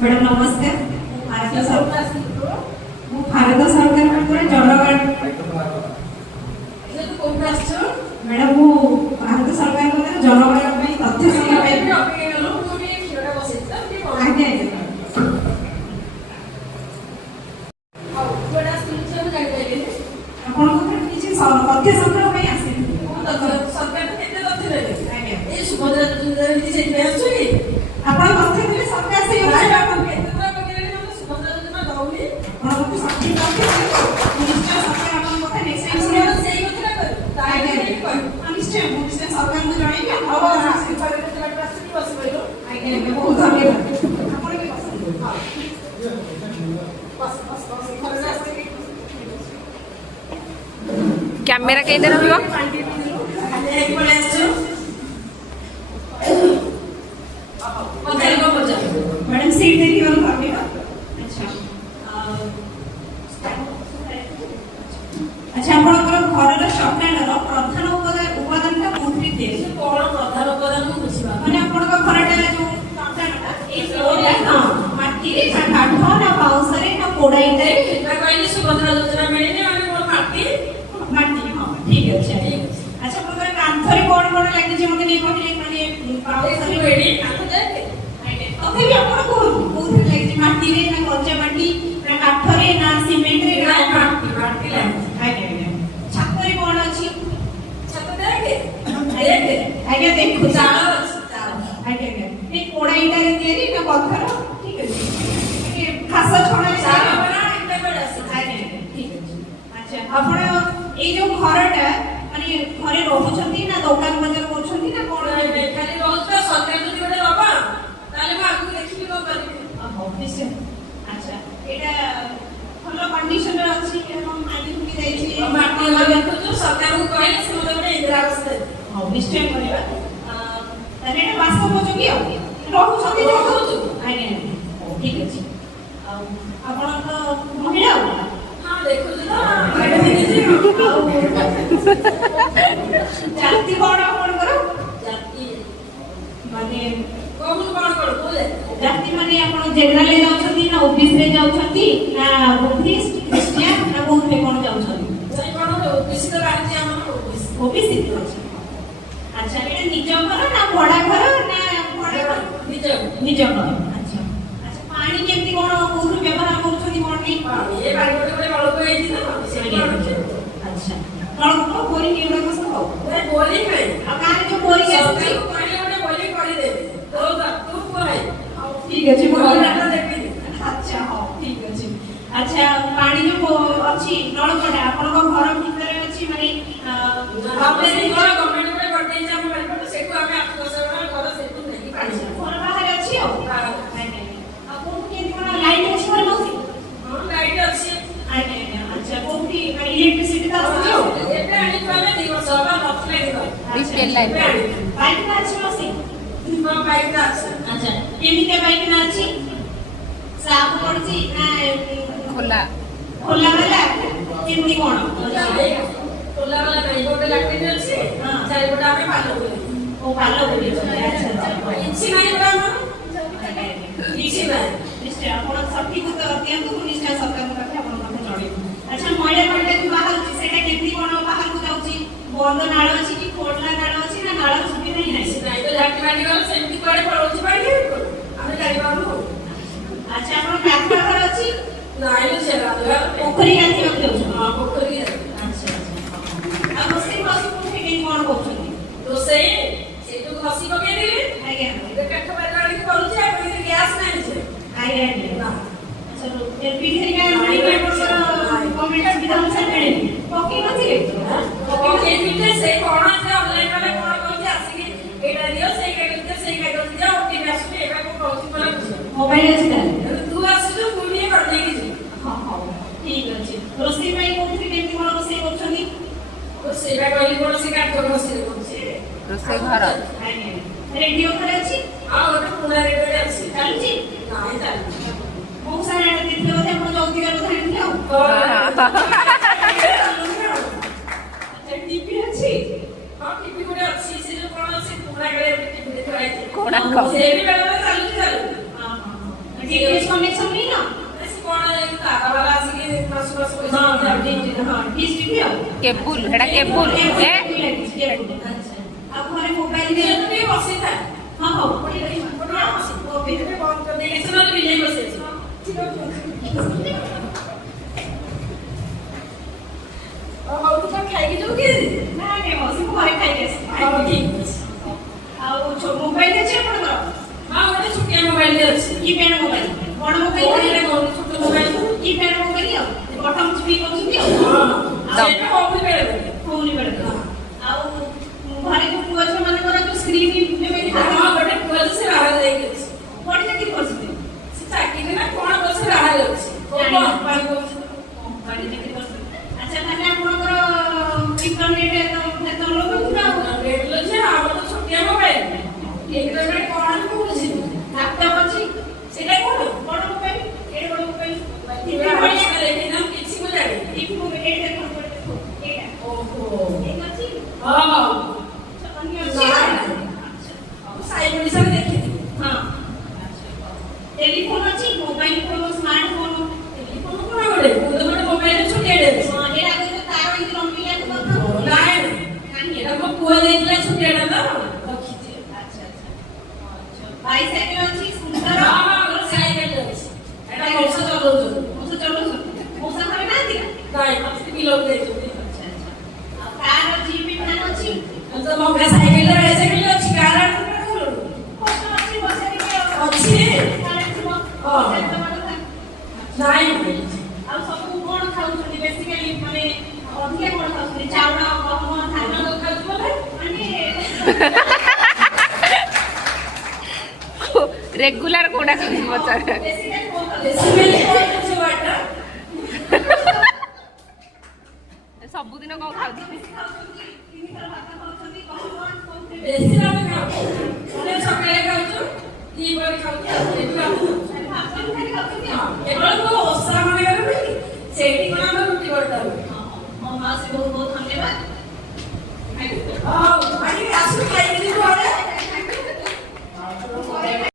madam नमस्ते भारत सरकार जलवायु मैडम मु भारत सरकार जलवायु तथ्य तथ्य संग्रह कैमेरा कहीं दे रहा मैडम सीट देखिए अच्छा आपनकर घर सप्लायर प्रधान उपादान कोथि दे कोन प्रधान उपादान बुझिबा माने आपनकर घरटा जो कंटाटा ए फ्लोर हां माटी रे काठ ना बाउंस रे ना कोडाई रे एटा कहली सुभद्रा योजना मिलने माने माटी माटी हां ठीक है अच्छा आपनकर कांथरे कोन लागे जे मते नै कहले माने बाउंस रे बेडी कांथ दे तथे भी आपण कोथि लागे माटी रे ना कच्चा माटी ना काठ रे ना सीमेंट रे ना माटी लागे आगे देखो चाल आगे ये कोड़ाईटा रे तेरी ना पत्थर ठीक है ये खास छोड़ा चाल बना इतना बड़ा आगे ठीक है अच्छा आपण ए जो घरटा माने घरे रहउछंती ना दुकान बजार करछंती ना कोन खाली रहउछता सरकार जदी बडे बाबा ताले मैं आगु देखि को करबी हो निश्चय अच्छा एटा भलो कंडीशन रे अछि एवं आगे की जाई छी माटी वाला देखो जो सरकार को कहले से मते बडे इंदिरा आवास दे हो निश्चय करबा तने वास्तव उपयोगी आ रहउछंती रहउछु आगे ठीक अछि आपण तो महिला हां देखो तो मैडम जाति कोन कोन करो जाति माने कोन बोले जाति माने आपण जनरल ले जाउछंती ना ऑफिस रे जाउछंती ना बुद्धिस्ट क्रिश्चियन ना कोन पे कोन जाउछंती सही कोन ऑफिस तो राज्य हमर ऑफिस इति अछि अच्छा एटा निज घर ना बड़ा घर ना बड़ा घर निज घर अच्छा अच्छा पानी केमती कोन कोन व्यवहार करछथि कोन नै ए पानी गोटे नलको एति ना अच्छा नलको बोरिंग केउडा कस हो ए बोरिंग है आ काहे जो बोरिंग है पानी गोटे बोरिंग करि दे तो तू कोइ ठीक अछि बोरिंग देखि अच्छा हो ठीक अछि अच्छा पानी जो अछि नलकोटा आपन घर भीतर अछि माने आपने घर गवर्नमेंट में करते जे हम माने तो सेको हमें 8-10 घर सेको नहीं पानी घर बाहर अछि हो आपन के कोन लाइट अछि घर नसी हां लाइट अछि आगे अच्छा कोठी इलेक्ट्रिसिटी ता अछि हो एटा आनी पामे 2 वर्ष बा नथले बीपीएल लाइट बाइक अछि नसी हां बाइक अछि अच्छा केमिते बाइक ना अछि साफ पड़छि ना खुला खुला वाला केमती कोन खोला वाला नहीं गोटे लाठी अछि हां चारि गोटा में पालो ओ पालो बोली अच्छा अच्छा इछि नहीं बड़ा न इछि ना निश्चय आपण सठी को अत्यंत निश्चय सरकार पाखे आपण पाखे चढे अच्छा महिला महिला को बाहर अछि सेटा केमती कोन बाहर को जाउची बंद नाळ अछि कि खोला नाळ अछि ना नाळ सुबि नहीं नहीं तो लाठी माटी गल सेमती पड़े पड़ोची पड़े ଆମେ जाई पाबु अच्छा आपण काठा घर अछि नाइ छै पोखरी गाथि रखियो हां पोखरी रोसे बसी कोठे के कोन करछथि रोसे से तो खसी पके देले आज्ञा ए काठ पर गाड़ी करू छै आ गैस नै छै आज्ञा अच्छा ए पीढ़ी का गाड़ी पर कमेंट विधान से मिले पके नथि पके पीठे से कोन से ऑनलाइन वाले कोन कहै आसी के एटा दियो से कागज दियो ओटी आसी के एबा को कहै पला मोबाइल अछि ना तू आसी तो पुनी कर देगी हां हां ठीक अछि रोसे भाई कोठे के कोन रोसे करछथि सेवा कहली कोन से काट को रोसे करछि रोसे घर रेडियो घर अछि हां ओटा पुना रेडियो अछि चालछि नाही चालछि बहुत सारा रेडियो थे हम जल्दी कर धरि दियो अच्छा टीवी अछि हां टीवी कोन अछि से जो कोन से पुना करे टीवी देखै छै कोना को से भी बेला चालछि चालु हां हां जीपीएस कनेक्शन नहीं ना हाँ डिश टीवी हो केबुल हेडा केबुल ए अब हमारे मोबाइल में भी बसे था हाँ हाँ वो फिर बंद कर देंगे चलो भी नहीं बसे और तो क्या खाएगी जो कि ना नहीं बस को घरे खाएगी हाँ ठीक ଆଉ ମୋବାଇଲ ଅଛି ଆପଣଙ୍କର ହଁ ଗୋଟେ ଛୋଟିଆ ମୋବାଇଲ ଅଛି କିପ୍ୟାଡ ମୋବାଇଲ ବଡ଼ ମୋବାଇଲ ନାହିଁ ଛୋଟ ମୋବାଇଲ କିପ୍ୟାଡ ମୋବାଇଲ ଆଉ ବଟନ ଚିପି କରୁଛନ୍ତି ଆଉ ସେଇଟା ହଉନି ବେଳେ ଆଉ ଘରେ ଯୋଉ ପୁଅ ଝିଅ ମାନଙ୍କର ଯୋଉ ସ୍କ୍ରିନ୍ ଯେମିତି ହଁ ଗୋଟେ ପୁଅ ସେ ବାହାରେ ଯାଇକି ଅଛି ବଡ ଚାକିରି କରୁଛନ୍ତି ସେ ଚାକିରି ନା କଣ କରୁছে ବାହାରେ ଅଛି ପାଣି ଚାକିରି କରୁଛନ୍ତି ଆଚ୍ଛା ତାହେଲେ ଆପଣଙ୍କର ଇଣ୍ଟରନେଟ୍ ଡାଉନଲୋଡ୍ କରୁଛନ୍ତି ଆଉ ରେଟ୍ ଅଛି ଆମର ତ ଛୋଟିଆ ମୋବାଇଲ ଇଣ୍ଟରନେଟ୍ କଣ କହୁଛି ଲ୍ୟାପଟପ୍ ଅଛି ସେଟା କଣ ବଡ଼ ମୋବାଇଲ ଏଡେ ବଡ଼ ମୋବାଇଲ କିଛି ମୁଁ ଜାଣିନି ଟିଭି ମୋବାଇଲ ଏଇଟା କଣ করে দেখো ଏଇଟା ଓହୋ ଠିକ ଅଛି ହଁ ହଁ ଅନ୍ୟ ଅଛି ଆଚ୍ଛା ସାଇ ପଡ଼ିଶାରେ ଦେଖିଥିଲି ହଁ टेलीफोन ଅଛି ମୋବାଇଲ ଫୋନ ସ୍ମାର୍ଟଫୋନ टेलीफोन କଣ ଗୋଟେ ମୋବାଇଲ ଛୋଟିଆ ଟେ ହଁ ଏଟା ଆଗେ ତାର ଏମିତି ଲମ୍ବିଲା ତ ନାଇଁ ନାହିଁ ଏଟା ମୋ ପୁଅ ଦେଇଥିଲା ଛୋଟିଆ ଟା ତ ରଖିଛି ଆଚ୍ଛା ଆଚ୍ଛା ବାଇସାଇକେଲ ଅଛି ସ୍କୁଟର ହଁ ସାଇକେଲ ଅଛି ଏଟା ମଉସା ଚଲଉଛନ୍ତି ମଉସା ଘରେ ନାହାନ୍ତି ନାଇଁ ମତେ ବିଲୋ ଦେଇଛନ୍ତି ଆଚ୍ଛା ଆଚ୍ଛା ଆଉ କାର ଜିପି ଫ୍ୟାନ ଅଛି ତ ମଗା ସାଇକେଲ ବାଇସାଇକେଲ ଅଛି କାର କଷ୍ଟ ଅଛି ବସେଇ ଅଛି ନାଇଁ ଆଉ ସବୁ କଣ ଖାଉଛନ୍ତି ବେସିକାଲି ମାନେ ଅଧିକା କଣ ଖାଉଛନ୍ତି ଚାଉଳ ଗହମ ଧାନ ଖାଉଛୁ ବୋଲେ ମାନେ रेगुलर कोडा खाऊन बचार ବେସିକାଲି କଣ ଖାଉଛୁ ବାଟା ସବୁଦିନ କଣ ଖାଉଛନ୍ତି ଖାଉଛନ୍ତି ତିନି ଥର ଭାତ ଖାଉଛନ୍ତି ଗହମ ଖାଉଛନ୍ତି ବେଶୀ ଭାତ ଖାଉଛନ୍ତି